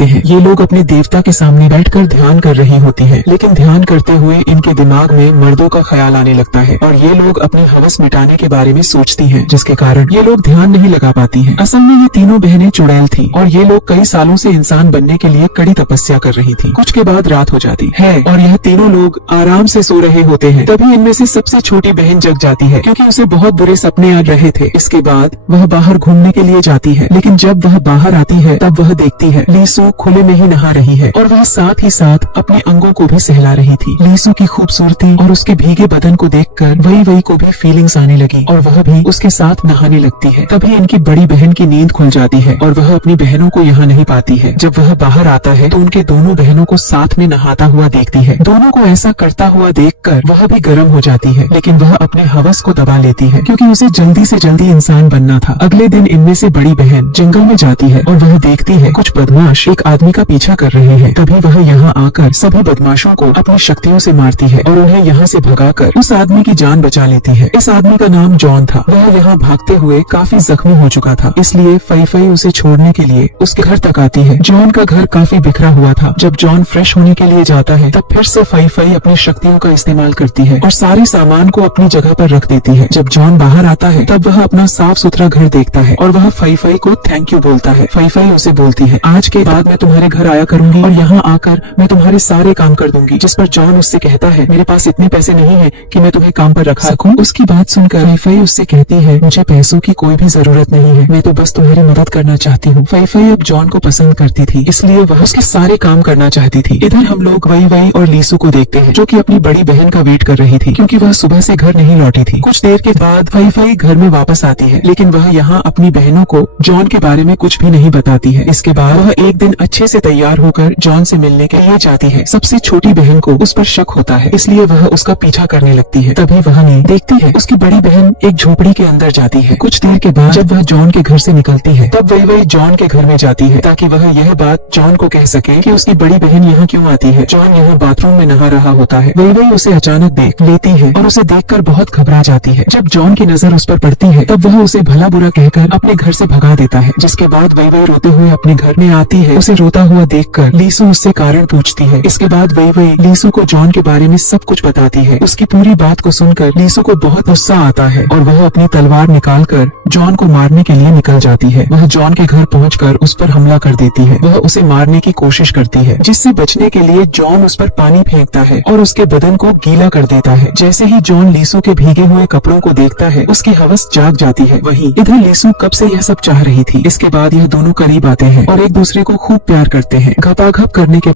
दिखाते हैं। ये लोग अपने देवता के सामने बैठकर ध्यान कर रही होती है, लेकिन ध्यान करते हुए इनके दिमाग में मर्दों का ख्याल आने लगता है और ये लोग अपनी हवस मिटाने के बारे में सोचती हैं, जिसके कारण ये लोग ध्यान नहीं लगा पाती हैं। असल में ये तीनों बहनें चुड़ैल थी और ये लोग कई सालों से इंसान बनने के लिए कड़ी तपस्या कर रही थी। कुछ के बाद रात हो जाती है और यह तीनों लोग आराम से सो रहे होते हैं। तभी इनमें से सबसे छोटी बहन जग जाती है, क्योंकि उसे बहुत बुरे सपने आ रहे थे। इसके बाद वह बाहर घूमने के लिए जाती है, लेकिन जब वह बाहर आती है तब वह देखती है लीसू खुले में ही नहा रही है और वह साथ ही साथ अपने अंगों को भी सहला रही थी। लीसू की खूबसूरती और उसके भीगे बदन को देखकर वही को भी फीलिंग्स आने लगी और वह भी उसके साथ नहाने लगती है। तभी इनकी बड़ी बहन की नींद खुल जाती है और वह अपनी बहनों को यहाँ नहीं पाती है। जब वह बाहर आता है तो उनके दोनों बहनों को साथ में नहाता हुआ देखती है। दोनों को ऐसा करता हुआ देखकर वह भी गर्म हो जाती है, लेकिन वह अपने हवस को दबा लेती है, क्योंकि उसे जल्दी से जल्दी इंसान बनना था। अगले दिन इनमें से बड़ी बहन जंगल में जाती है और वह देखती है कुछ बदमाश एक आदमी का पीछा कर रहे हैं। तभी वह यहाँ आकर सभी बदमाशों को अपनी शक्तियों से मारती है और उन्हें यहाँ से भगाकर उस आदमी की जान बचा लेती है। इस आदमी का नाम जॉन था। वह यहाँ भागते हुए काफी जख्मी हो चुका था, इसलिए फई उसे छोड़ने के लिए उसके घर तक आती है। जॉन का घर काफी बिखरा हुआ था। जब जॉन फ्रेश होने के लिए जाता है तब फिर से फई अपनी शक्तियों का इस्तेमाल करती है और सारे सामान को अपनी जगह पर रख देती है। जब जॉन बाहर आता है तब वह अपना साफ सुथरा घर देखता है और वह फई को थैंक यू बोलता है। फई उसे बोलती है, आज के बाद मैं तुम्हारे घर आया करूंगी और यहाँ आकर मैं तुम्हारे सारे काम कर दूंगी। जिस पर जॉन उससे कहता है, मेरे पास इतने पैसे नहीं है कि मैं तुम्हें काम पर रख सकूं। उसकी बात सुनकर फई उससे कहती है, मुझे पैसों की कोई भी जरूरत नहीं है, मैं तो बस तुम्हारी मदद करना चाहती हूँ। फई अब जॉन को पसंद करती थी, इसलिए वह उसके सारे काम करना चाहती थी। इधर हम लोग वही और लीसू को देखते हैं, जो कि अपनी बड़ी बहन का वेट कर रही थी, क्योंकि वह सुबह से घर नहीं लौटी थी। कुछ देर के बाद फई घर में वापस आती है, लेकिन वह यहाँ अपनी बहनों को जॉन के बारे में कुछ भी नहीं बताती है। इसके बाद वह एक दिन अच्छे से तैयार होकर जॉन से मिलने के लिए जाती है। सबसे छोटी बहन को उस पर शक होता है, इसलिए वह उसका पीछा करने लगती है। तभी वह देखती है उसकी बड़ी बहन एक झोपड़ी के अंदर जाती है। कुछ देर के बाद जब वह जॉन के घर से निकलती है तब वही जॉन के घर में जाती है, ताकि वह यह बात जॉन को कह सके कि उसकी बड़ी बहन यहाँ क्यों आती है। जॉन यहाँ बाथरूम में नहा रहा होता है। वही उसे अचानक देख लेती है और उसे देखकर बहुत घबरा जाती है। जब जॉन की नजर उस पर पड़ती है तब वह उसे भला बुरा कहकर अपने घर से भगा देता है। जिसके बाद वही रोते हुए अपने घर में आती है। उसे रोता हुआ देखकर लीसू उससे कारण पूछती है। इसके बाद वही लीसू को जॉन के बारे में सब कुछ बताती है। उसकी पूरी बात को सुनकर लीसू को बहुत गुस्सा आता है और वह अपनी तलवार निकालकर जॉन को मारने के लिए निकल जाती है। वह जॉन के घर पहुंचकर उस पर हमला कर देती है। वह उसे मारने की कोशिश करती है, जिससे बचने के लिए जॉन उस पर पानी फेंकता है और उसके बदन को गीला कर देता है। जैसे ही जॉन लीसू के भीगे हुए कपड़ों को देखता है, उसकी हवस जाग जाती है। वहीं इधर लीसू कब से यह सब चाह रही थी। इसके बाद यह दोनों करीब आते हैं और एक दूसरे को खूब प्यार करते हैं। घपाघप करने के